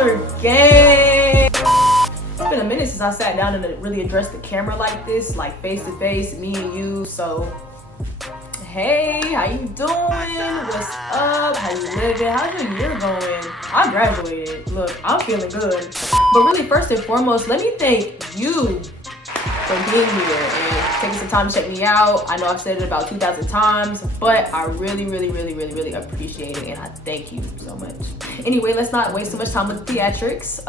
Coaster gang. It's been a minute since I sat down and really addressed the camera like this, like face to face, me and you. So hey, how you doing? What's up? How you living? How's your year going? I graduated. Look, I'm feeling good. But really, first and foremost, let me thank you for being here and taking some time to check me out. I know I've said it about 2,000 times, but I really appreciate it, and I thank you so much. Anyway, let's not waste too much time with theatrics.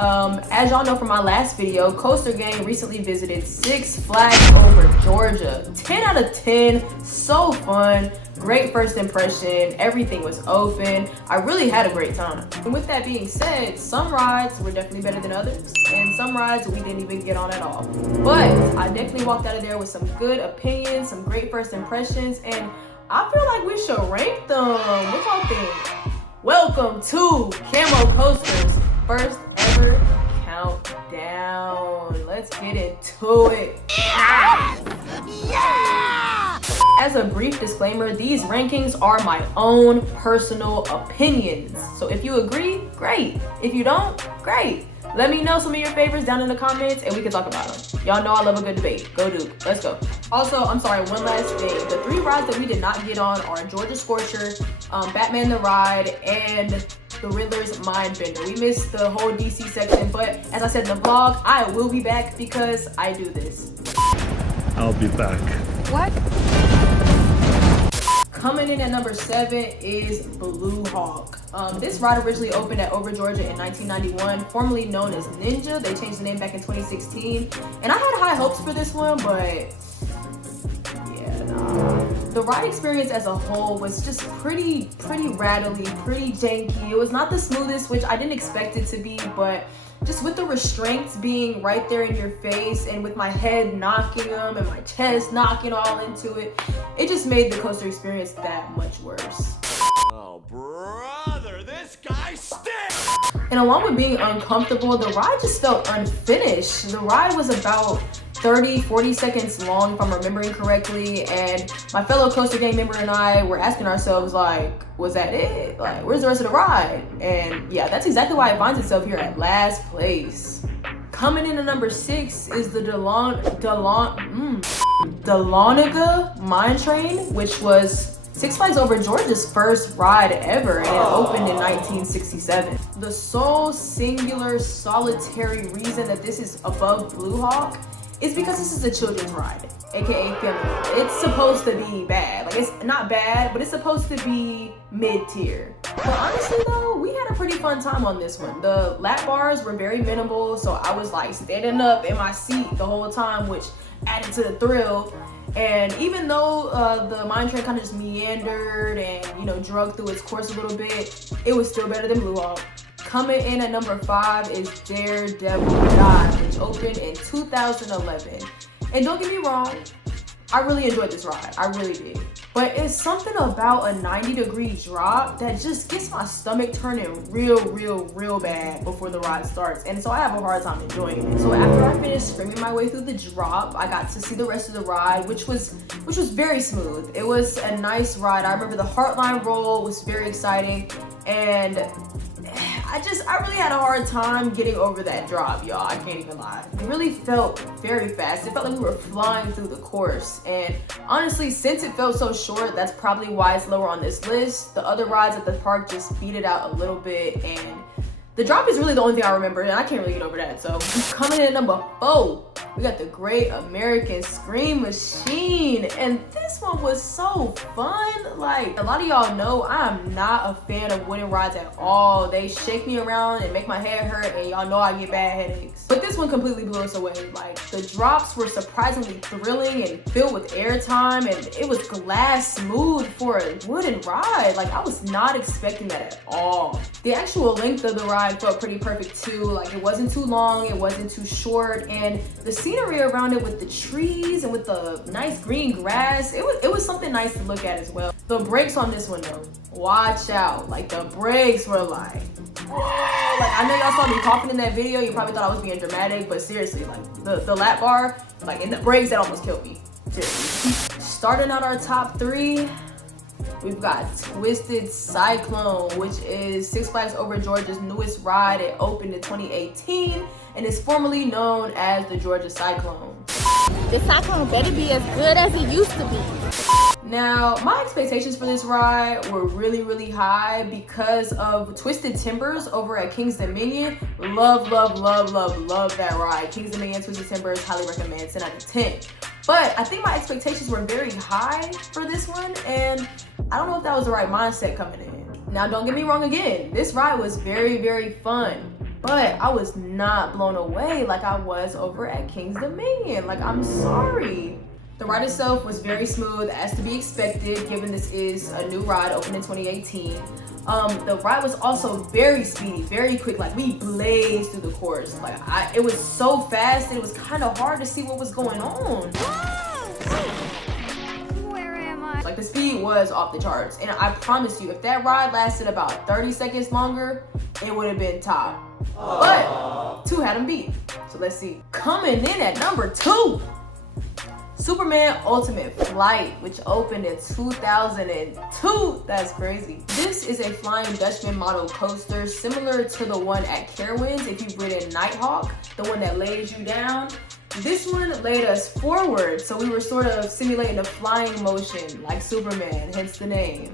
As y'all know from my last video, Coaster Gang recently visited Six Flags over Georgia. 10 out of 10, so fun. Great first impression, everything was open. I really had a great time. And with that being said, some rides were definitely better than others, and some rides we didn't even get on at all. But I definitely walked out of there with some good opinions, some great first impressions, and I feel like we should rank them. What y'all think? Welcome to Camo Coaster's first ever countdown. Let's get into it. Yeah! As a brief disclaimer, these rankings are my own personal opinions. So if you agree, great. If you don't, great. Let me know some of your favorites down in the comments and we can talk about them. Y'all know I love a good debate. Go Duke. Let's go. Also, I'm sorry, one last thing. The 3 rides that we did not get on are Georgia Scorcher, Batman the Ride, and the Riddler's Mind Bender. We missed the whole DC section, but as I said in the vlog, I will be back because I do this. I'll be back. What? Coming in at number 7 is Blue Hawk. This ride originally opened at Over Georgia in 1991, formerly known as Ninja. They changed the name back in 2016. And I had high hopes for this one, but yeah, nah. The ride experience as a whole was just pretty rattly, pretty janky. It was not the smoothest, which I didn't expect it to be, but just with the restraints being right there in your face and with my head knocking them and my chest knocking all into it, it just made the coaster experience that much worse. Oh, brother, this guy stinks! And along with being uncomfortable, the ride just felt unfinished. The ride was about 30-40 seconds long, if I'm remembering correctly, and my fellow Coaster Gang member and I were asking ourselves, like, was that it? Like, where's the rest of the ride? And yeah, that's exactly why it finds itself here at last place. Coming in at number 6 is the Dahlonega Mine Train, which was Six Flags Over Georgia's first ride ever, and it opened in 1967. The sole, singular, solitary reason that this is above Blue Hawk is because this is a children's ride, aka family. It's supposed to be bad. Like, it's not bad, but it's supposed to be mid-tier. But honestly though, we had a pretty fun time on this one. The lap bars were very minimal, so I was like standing up in my seat the whole time, which added to the thrill. And even though the mine train kind of just meandered and, you know, drug through its course a little bit, it was still better than Blue Hawk. Coming in at number 5 is Daredevil Dive, which opened in 2011. And don't get me wrong, I really enjoyed this ride, I really did. But it's something about a 90-degree drop that just gets my stomach turning real bad before the ride starts. And so I have a hard time enjoying it. So after I finished screaming my way through the drop, I got to see the rest of the ride, which was very smooth. It was a nice ride. I remember the Heartline roll was very exciting, and I really had a hard time getting over that drop, y'all. I can't even lie. It really felt very fast. It felt like we were flying through the course. And honestly, since it felt so short, that's probably why it's lower on this list. The other rides at the park just beat it out a little bit, and the drop is really the only thing I remember, and I can't really get over that. So coming in at number 4, we got the Great American Scream Machine, and this one was so fun. Like, a lot of y'all know I'm not a fan of wooden rides at all. They shake me around and make my head hurt, and y'all know I get bad headaches. But this one completely blew us away. Like, the drops were surprisingly thrilling and filled with airtime, and it was glass smooth for a wooden ride. Like, I was not expecting that at all. The actual length of the ride felt pretty perfect too. Like, it wasn't too long, it wasn't too short, and the scenery around it with the trees and with the nice green grass, it was something nice to look at as well. The brakes on this one though, watch out. Like, the brakes were like, whoa. Like, I know y'all saw me coughing in that video, you probably thought I was being dramatic, but seriously, like, the lap bar, like, in the brakes, that almost killed me. Seriously. Starting out our top 3, We've got Twisted Cyclone, which is Six Flags Over Georgia's newest ride. It opened in 2018 and is formerly known as the Georgia Cyclone. This Cyclone better be as good as it used to be. Now, my expectations for this ride were really, really high because of Twisted Timbers over at King's Dominion. Love that ride. King's Dominion, Twisted Timbers, highly recommend, 10 out of 10. But I think my expectations were very high for this one, and I don't know if that was the right mindset coming in. Now, don't get me wrong again. This ride was very, very fun, but I was not blown away like I was over at King's Dominion. Like, I'm sorry. The ride itself was very smooth, as to be expected, given this is a new ride, opened in 2018. The ride was also very speedy, very quick. Like, we blazed through the course. Like, it was so fast that it was kind of hard to see what was going on. Where am I? Like, the speed was off the charts. And I promise you, if that ride lasted about 30 seconds longer, it would have been top. But 2 had them beat. So let's see. Coming in at number 2. Superman Ultimate Flight, which opened in 2002. That's crazy. This is a Flying Dutchman model coaster similar to the one at Carowinds if you've ridden Nighthawk, the one that lays you down. This one laid us forward, so we were sort of simulating a flying motion like Superman, hence the name.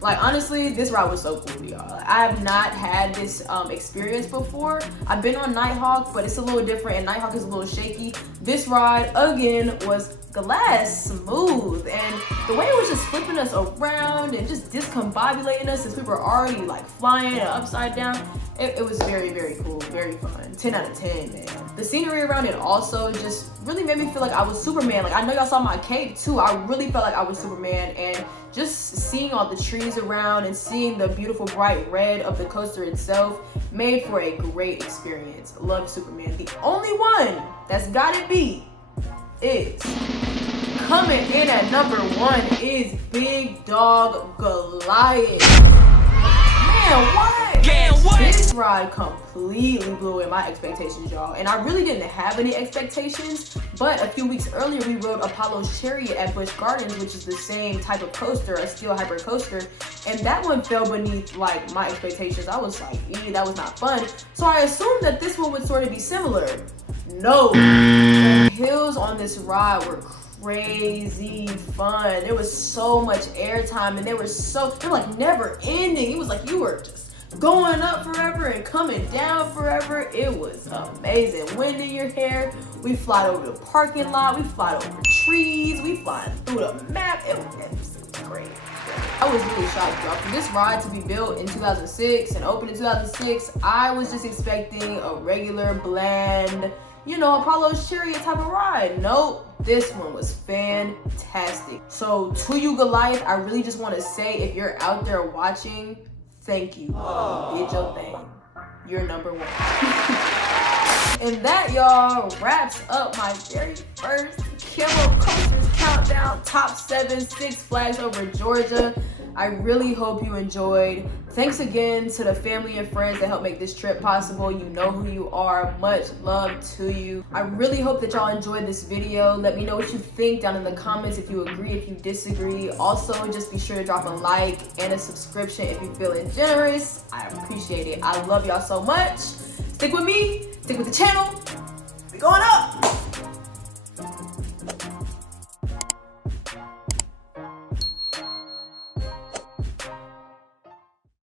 Like, honestly, this ride was so cool, y'all. I have not had this experience before. I've been on Nighthawk, but it's a little different, and Nighthawk is a little shaky. This ride, again, was glass smooth, and the way it was just flipping us around and just discombobulating us as we were already like flying and upside down, it was very, very cool, very fun. 10 out of 10, man. The scenery around it also just really made me feel like I was Superman. Like, I know y'all saw my cape too. I really felt like I was Superman, and just seeing all the trees around and seeing the beautiful bright red of the coaster itself made for a great experience. Love Superman. The only one that's got it beat is coming in at number 1 is Big Dog Goliath. Man, what? This ride completely blew away my expectations, y'all. And I really didn't have any expectations, but a few weeks earlier we rode Apollo's Chariot at Busch Gardens, which is the same type of coaster, a steel hyper coaster, and that one fell beneath like my expectations. I was like, that was not fun. So I assumed that this one would sort of be similar. No, the hills on this ride were crazy fun. There was so much airtime, and they were like never ending. It was like you were just going up forever and coming down forever. It was amazing. Wind in your hair. We fly over the parking lot. We fly over trees. We fly through the map. It was great. I was really shocked, y'all. For this ride to be built in 2006 and opened in 2006, I was just expecting a regular, bland, Apollo's Chariot type of ride. Nope, this one was fantastic. So to you, Goliath, I really just want to say, if you're out there watching, thank you. You did your thing. You're number 1. And that, y'all, wraps up my very first Killer Coasters Countdown Top 7 Six Flags Over Georgia. I really hope you enjoyed. Thanks again to the family and friends that helped make this trip possible. You know who you are. Much love to you. I really hope that y'all enjoyed this video. Let me know what you think down in the comments, if you agree, if you disagree. Also, just be sure to drop a like and a subscription if you're feeling generous. I appreciate it. I love y'all so much. Stick with me. Stick with the channel. We're going up.